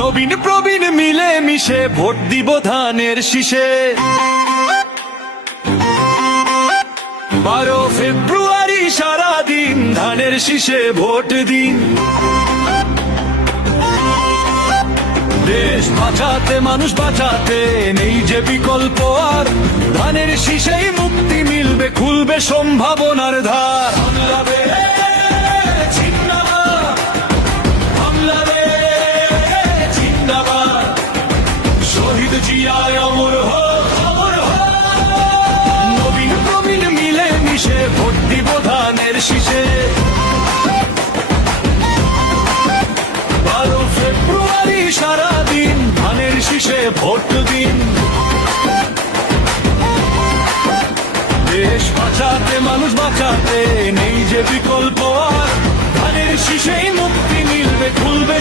নবীন প্রবীণ মিলে মিশে ভোট দিব ধানের শীষে। 12 ফেব্রুয়ারি সারাদিন ধানের শীষে ভোট দিন। দেশ বাঁচাতে মানুষ বাঁচাতে নেই যে বিকল্প আর, ধানের শীষেই মুক্তি মিলবে, খুলবে সম্ভাবনার ধার। শহীদ জিয়ায় অমর হোক, অমর হোক। নবীন প্রবীণ মিলে মিশে ভোট দিব ধানের শীষে। 12 ফেব্রুয়ারি সারাদিন ধানের শীষে ভোট দিন। দেশ বাঁচাতে মানুষ বাঁচাতে নেই যে বিকল্প আর, ধানের শীষেই মুক্তি মিলবে, খুলবে